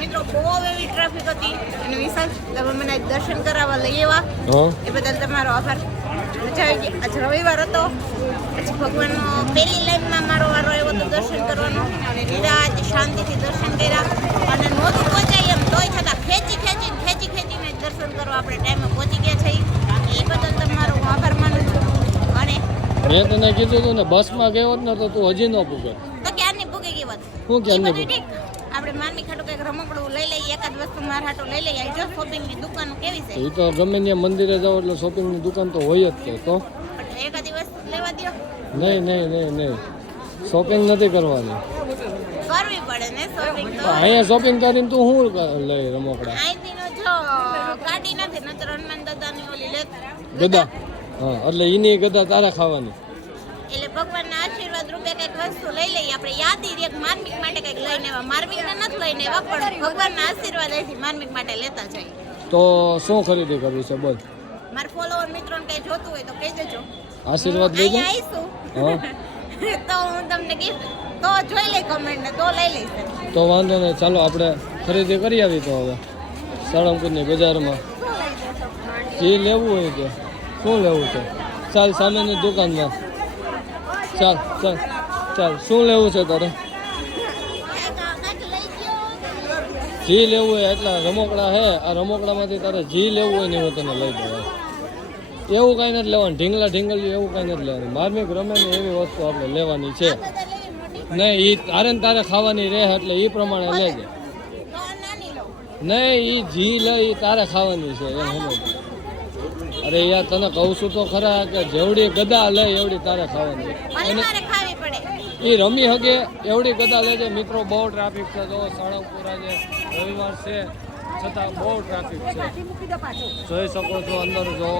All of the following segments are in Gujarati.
મિત્રો બહુ એવી ટ્રાફિક હતી અને વિશાલ તમે મને દર્શન કરાવવા લઈ આવ્યા એ બદલ તમારો આભાર. મજા આવી ગઈ. આજ રવિવાર હતો પછી ભગવાનનો પહેલી લાઈનમાં મારો વારો આવ્યો તો દર્શન કરવાનો અને નિરાજ શાંતિથી દર્શન કર્યા અને નહોતું પહોંચાય એમ તોય છતાં ખેંચીને દર્શન કરવા આપણે ટાઈમે પહોંચી ગયા છીએ. એ બદલ તમારો હું આભાર માનું છું. અને મેં તને કીધું હતું ને બસમાં ગયો જ ને તો તું હજી ન પૂગે તો ક્યારની પૂગી ગઈ વાત શું ક્યારની ઠીક. આપણે માનવી ખાટું કંઈક રમકડું લઈ લઈએ, એકાદ વસ્તુ મારા હાટું લઈ લઈએ. જો શોપિંગની દુકાનો કેવી છે એ તો ગમે ત્યાં મંદિરે જાવ એટલે શોપિંગની દુકાન તો હોય જ તો એકાદી વસ્તુ લેવા દો. નહીં શોપિંગ નથી કરવાની. કરવી પડે ને શોપિંગ તો. અહીંયા શોપિંગ કરીને તું શું લઈ રમકડા અહીંથી નો જો કાઢી નથી નતર હનુમાન દાદાની ઓલી લે ગદા. હા એટલે એની ગદા તારે ખાવાની. એટલે ભગવાનના આશીર્વાદ રૂપે કંઈક વસ્તુ લઈ લઈએ આપણે. યાદી એક માર્મિક માટે કંઈક લઈને આવ્યા. માર્મિકને નથી લઈને આવ્યા પણ ભગવાનના આશીર્વાદ અહીંથી માર્મિક માટે લેતા જઈએ. તો શું ખરીદી કરવી છે બોલ. મારા ફોલોવર મિત્રોને કંઈ જોતું હોય તો કહી દેજો. આશીર્વાદ લેજો. આવીશું તો હું તમને કહીશ તો જોઈ લઈ કમેન્ટ ને તો લઈ લઈશ. તો વાંધો નહીં, ચાલો આપણે ખરીદી કરી આવી. તો હવે સાળંગપુરની બજારમાં જે લેવું હોય તે શું લેવું છે ચાલ સામેની દુકાનમાં ચાલ શું લેવું છે તારે? જી લેવું હોય એટલા રમકડા હે. આ રમકડામાંથી તારે જી લેવું હોય ને હું તને લઈ દઉં. એવું કાંઈ નથી લેવાનું. ઢીંગલી એવું કાંઈ નથી લેવાનું. માર્મિક રમે ને એવી વસ્તુ આપણે લેવાની છે. નહીં એ તારે ખાવાની રહે એટલે એ પ્રમાણે લેજે. નહીં એ જી લે એ તારે ખાવાની છે એમ સમજ. અરે યાર તને કહું છું તો ખરા કે જેવડી ગદા લે એવડી તારે ખાવાની. એ રમી હકે એવડી ગદા લેજે. મિત્રો બહુ ટ્રાફિક છે. જો સાળંગપુર આજે રવિવાર છે છતાં બહુ ટ્રાફિક છે. જોઈ શકો છો અંદર જો.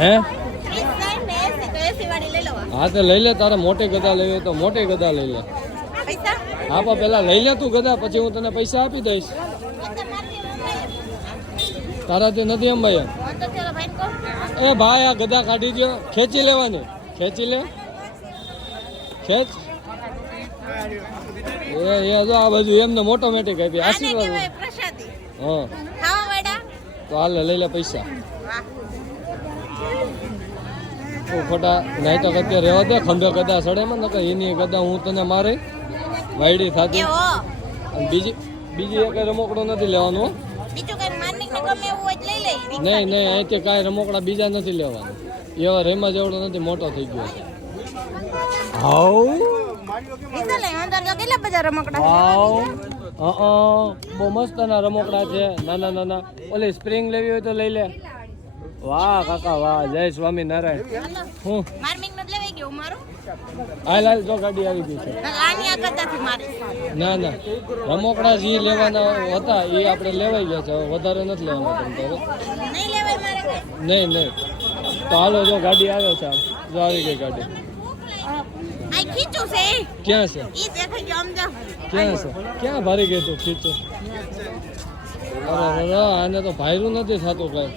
હે હા તો લઈ લે. તારે મોટી ગદા લઈ લે તો મોટી ગદા લઈ લે. હા પણ પેલા લઈ લે તું ગદા, પછી હું તને પૈસા આપી દઈશ. તારાથી નથી એમ ભાઈ? એ ભાઈ આ ગદા કાઢી દો. ખેંચી લેવાની. ખેંચી લે. ખેંચ. એ જો આ બધું એમને ઓટોમેટિક આપી. આશીર્વાદ. હા તો હાલે લઈ લે પૈસા. ખોટા નહીં તો અત્યારે રહેવા દે. ખંભે ગદા સડે માં નકર એની ગદા હું તને મારે વાયડી થતી. બીજી એક રમકડો નથી લેવાનું. નહીં અહીંથી કાંઈ રમકડા બીજા નથી લેવાના. એવા રેમાં જેવડો નથી, મોટો થઈ ગયો છે. બહુ મસ્ત ના રમકડા છે નાના. ઓલી સ્પ્રિંગ લેવી હોય તો લઈ લે. વાહ કાકા વાહ, જય સ્વામિનારાયણ. હું હાલ જો ગાડી આવી ગઈ છે. ના રમકડા જે લેવાના હતા એ આપણે લેવાઈ ગયા છે. હવે વધારે નથી લેવાના. નહીં તો હાલો જો ગાડી આવે છે. જો આવી ગઈ ગાડી. ક્યાં છે? ક્યાં ભરી ગઈ તું ખીચું? અરે આને તો ભાયરું નથી થતું કઈ.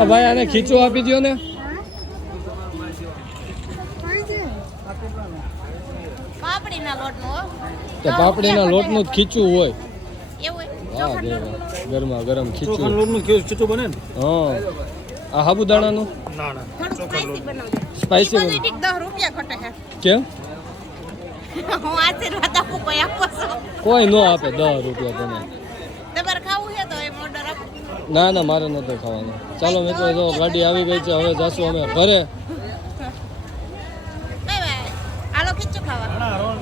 અરે ભાઈ આને ખીચું આપી દો ને. પાપડીના લોટનું જ ખીચું હોય. ગરમા ગરમ ખીચું બને ને. હા આ સાબુદાણાનું સ્પાઈસી કેમ? કોઈ ન આપે 10 રૂપિયા તને. ના મારે નથી ખાવાનું. ચાલો મિત્રો જો ગાડી આવી ગઈ છે. હવે જાશું અમે ઘરે.